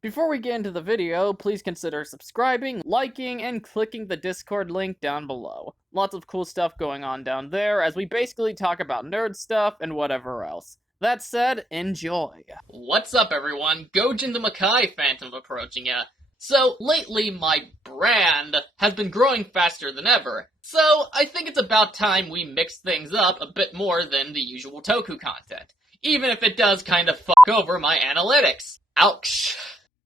Before we get into the video, please consider subscribing, liking, and clicking the Discord link down below. Lots of cool stuff going on down there as we basically talk about nerd stuff and whatever else. That said, enjoy. What's up, everyone? Gojin the Makai Phantom approaching ya. So, lately my brand has been growing faster than ever, so I think it's about time we mix things up a bit more than the usual Toku content, even if it does kind of fuck over my analytics. Ouch.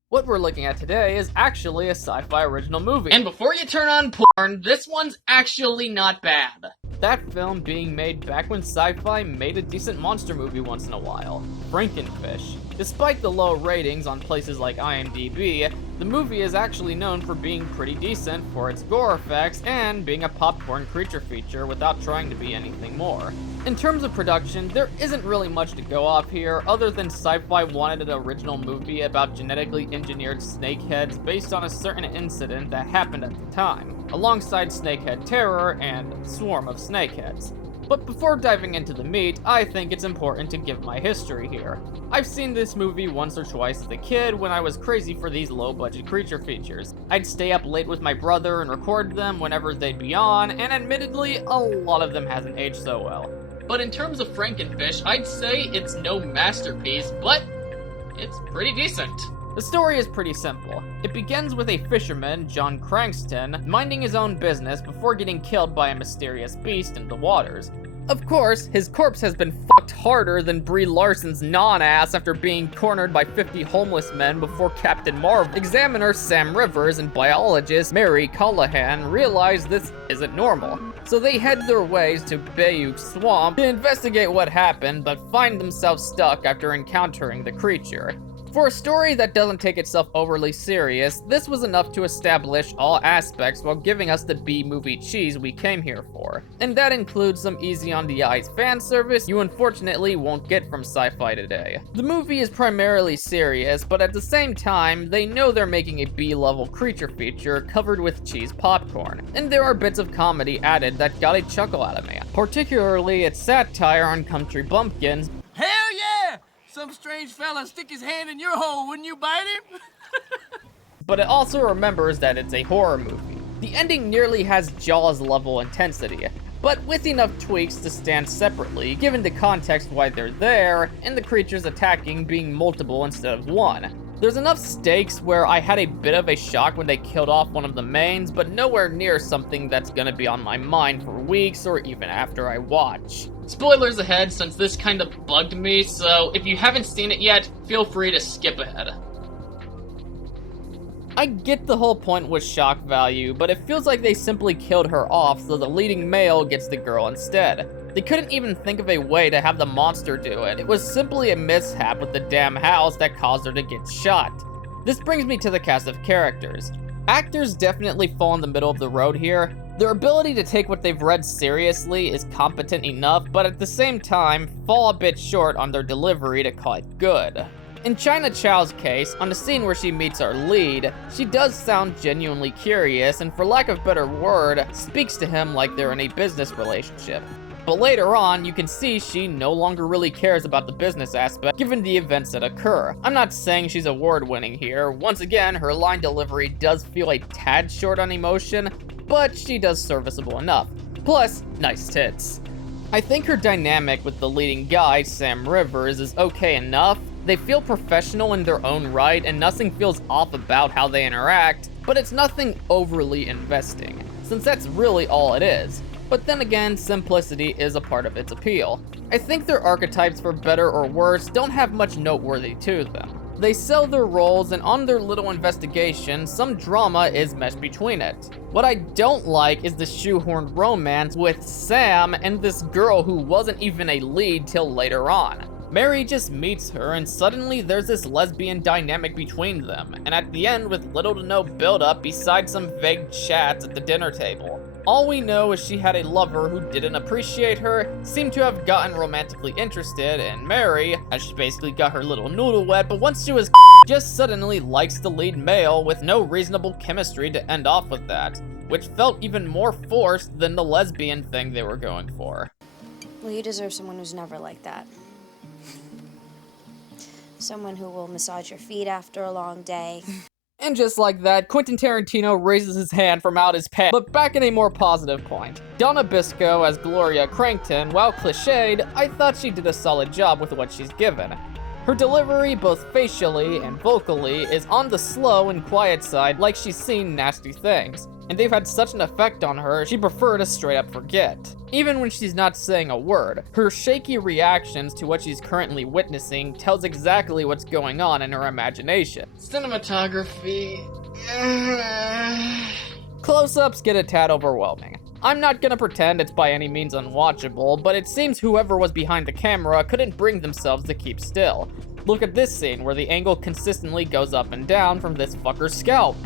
What we're looking at today is actually a sci-fi original movie. And before you turn on porn, this one's actually not bad. That film being made back when Syfy made a decent monster movie once in a while, Frankenfish. Despite the low ratings on places like IMDb, the movie is actually known for being pretty decent for its gore effects and being a popcorn creature feature without trying to be anything more. In terms of production, there isn't really much to go off here other than Syfy wanted an original movie about genetically engineered snakeheads based on a certain incident that happened at the time, alongside Snakehead Terror and Swarm of Snakeheads. But before diving into the meat, I think it's important to give my history here. I've seen this movie once or twice as a kid when I was crazy for these low-budget creature features. I'd stay up late with my brother and record them whenever they'd be on, and admittedly, a lot of them hasn't aged so well. But in terms of Frankenfish, I'd say it's no masterpiece, but it's pretty decent. The story is pretty simple. It begins with a fisherman, John Crankston, minding his own business before getting killed by a mysterious beast in the waters. Of course, his corpse has been fucked harder than Brie Larson's non-ass after being cornered by 50 homeless men before Captain Marvel. Examiner Sam Rivers and biologist Mary Callahan realize this isn't normal, so they head their ways to Bayou Swamp to investigate what happened, but find themselves stuck after encountering the creature. For a story that doesn't take itself overly serious, this was enough to establish all aspects while giving us the B-movie cheese we came here for. And that includes some easy-on-the-eyes fan service you unfortunately won't get from Syfy today. The movie is primarily serious, but at the same time, they know they're making a B-level creature feature covered with cheese popcorn. And there are bits of comedy added that got a chuckle out of me, particularly its satire on country bumpkins. Hell yeah! Some strange fella stick his hand in your hole, wouldn't you bite him? But it also remembers that it's a horror movie. The ending nearly has Jaws-level intensity, but with enough tweaks to stand separately, given the context why they're there, and the creatures attacking being multiple instead of one. There's enough stakes where I had a bit of a shock when they killed off one of the mains, but nowhere near something that's gonna be on my mind for weeks or even after I watch. Spoilers ahead since this kind of bugged me, so if you haven't seen it yet, feel free to skip ahead. I get the whole point with shock value, but it feels like they simply killed her off so the leading male gets the girl instead. They couldn't even think of a way to have the monster do it. It was simply a mishap with the damn house that caused her to get shot. This brings me to the cast of characters. Actors definitely fall in the middle of the road here. Their ability to take what they've read seriously is competent enough, but at the same time, fall a bit short on their delivery to call it good. In China Chow's case, on the scene where she meets our lead, she does sound genuinely curious and, for lack of a better word, speaks to him like they're in a business relationship. But later on, you can see she no longer really cares about the business aspect given the events that occur. I'm not saying she's award-winning here. Once again, her line delivery does feel a tad short on emotion, but she does serviceable enough. Plus, nice tits. I think her dynamic with the leading guy, Sam Rivers, is okay enough. They feel professional in their own right, and nothing feels off about how they interact, but it's nothing overly investing, since that's really all it is. But then again, simplicity is a part of its appeal. I think their archetypes, for better or worse, don't have much noteworthy to them. They sell their roles, and on their little investigation, some drama is meshed between it. What I don't like is the shoehorned romance with Sam and this girl who wasn't even a lead till later on. Mary just meets her, and suddenly there's this lesbian dynamic between them, and at the end with little to no build-up besides some vague chats at the dinner table. All we know is she had a lover who didn't appreciate her, seemed to have gotten romantically interested in Mary, as she basically got her little noodle wet, but once she was just suddenly likes the lead male with no reasonable chemistry to end off with that, which felt even more forced than the lesbian thing they were going for. Well, you deserve someone who's never like that. Someone who will massage your feet after a long day. And just like that, Quentin Tarantino raises his hand from out his pants, but back in a more positive point. Donna Biscoe as Gloria Crankton, while cliched, I thought she did a solid job with what she's given. Her delivery, both facially and vocally, is on the slow and quiet side, like she's seen nasty things. And they've had such an effect on her, she'd prefer to straight up forget. Even when she's not saying a word, her shaky reactions to what she's currently witnessing tells exactly what's going on in her imagination. Cinematography. Close-ups get a tad overwhelming. I'm not gonna pretend it's by any means unwatchable, but it seems whoever was behind the camera couldn't bring themselves to keep still. Look at this scene where the angle consistently goes up and down from this fucker's scalp.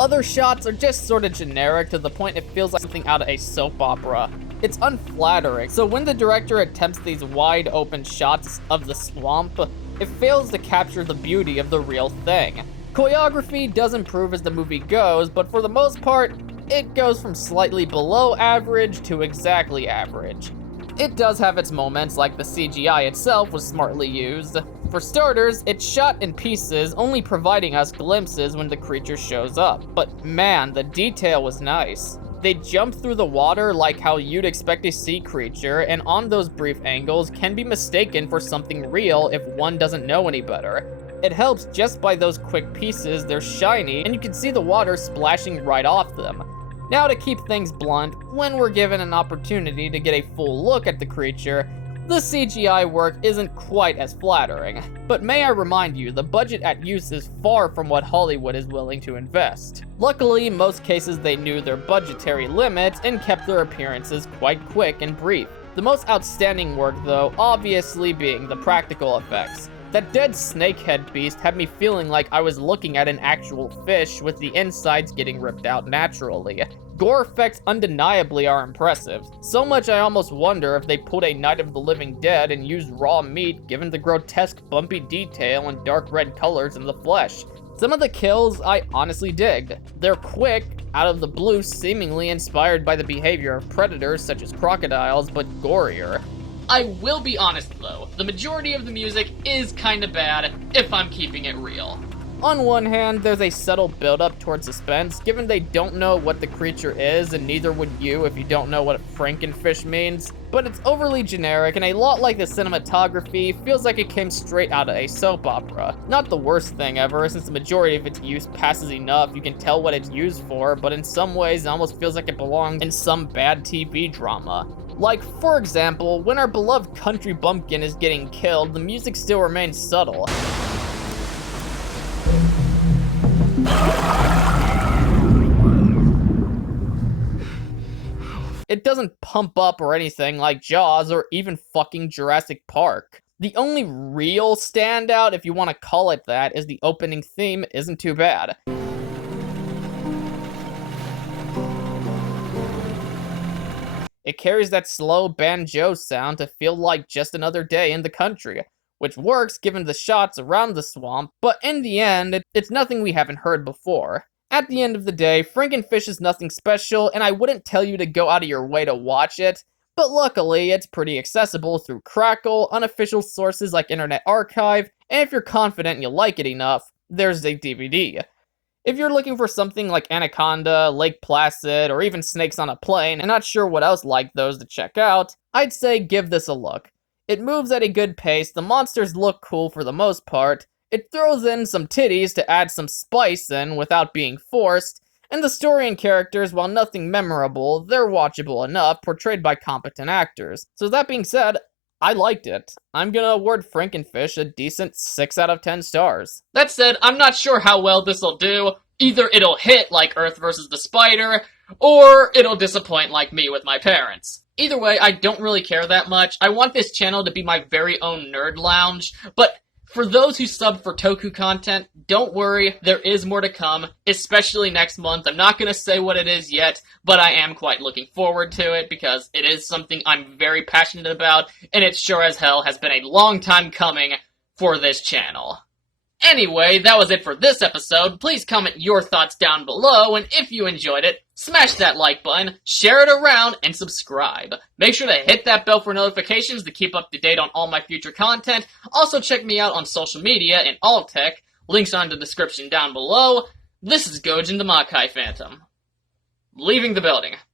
Other shots are just sorta generic to the point it feels like something out of a soap opera. It's unflattering, so when the director attempts these wide open shots of the swamp, it fails to capture the beauty of the real thing. Choreography does improve as the movie goes, but for the most part, it goes from slightly below average to exactly average. It does have its moments, like the CGI itself was smartly used. For starters, it's shot in pieces, only providing us glimpses when the creature shows up. But man, the detail was nice. They jump through the water like how you'd expect a sea creature, and on those brief angles can be mistaken for something real if one doesn't know any better. It helps just by those quick pieces, they're shiny, and you can see the water splashing right off them. Now to keep things blunt, when we're given an opportunity to get a full look at the creature, the CGI work isn't quite as flattering. But may I remind you, the budget at use is far from what Hollywood is willing to invest. Luckily, in most cases they knew their budgetary limits and kept their appearances quite quick and brief. The most outstanding work though, obviously being the practical effects. That dead snakehead beast had me feeling like I was looking at an actual fish with the insides getting ripped out naturally. Gore effects undeniably are impressive, so much I almost wonder if they pulled a Night of the Living Dead and used raw meat given the grotesque bumpy detail and dark red colors in the flesh. Some of the kills I honestly digged. They're quick, out of the blue, seemingly inspired by the behavior of predators such as crocodiles, but gorier. I will be honest though, the majority of the music is kinda bad, if I'm keeping it real. On one hand, there's a subtle build-up towards suspense, given they don't know what the creature is, and neither would you if you don't know what Frankenfish means. But it's overly generic, and a lot like the cinematography, feels like it came straight out of a soap opera. Not the worst thing ever, since the majority of its use passes enough, you can tell what it's used for, but in some ways it almost feels like it belongs in some bad TV drama. Like, for example, when our beloved country bumpkin is getting killed, the music still remains subtle. It doesn't pump up or anything like Jaws or even fucking Jurassic Park. The only real standout, if you want to call it that, is the opening theme isn't too bad. It carries that slow banjo sound to feel like just another day in the country, which works given the shots around the swamp, but in the end, it's nothing we haven't heard before. At the end of the day, Frankenfish is nothing special, and I wouldn't tell you to go out of your way to watch it, but luckily, it's pretty accessible through Crackle, unofficial sources like Internet Archive, and if you're confident you like it enough, there's a DVD. If you're looking for something like Anaconda, Lake Placid, or even Snakes on a Plane, and not sure what else like those to check out, I'd say give this a look. It moves at a good pace, the monsters look cool for the most part, it throws in some titties to add some spice in without being forced, and the story and characters, while nothing memorable, they're watchable enough, portrayed by competent actors. So that being said, I liked it. I'm gonna award Frankenfish a decent 6 out of 10 stars. That said, I'm not sure how well this'll do. Either it'll hit like Earth vs. the Spider, or it'll disappoint like me with my parents. Either way, I don't really care that much. I want this channel to be my very own nerd lounge, but for those who sub for Toku content, don't worry, there is more to come, especially next month. I'm not gonna say what it is yet, but I am quite looking forward to it because it is something I'm very passionate about, and it sure as hell has been a long time coming for this channel. Anyway, that was it for this episode. Please comment your thoughts down below, and if you enjoyed it, smash that like button, share it around, and subscribe. Make sure to hit that bell for notifications to keep up to date on all my future content. Also check me out on social media and all tech. Links are in the description down below. This is Gojin the Makai Phantom. Leaving the building.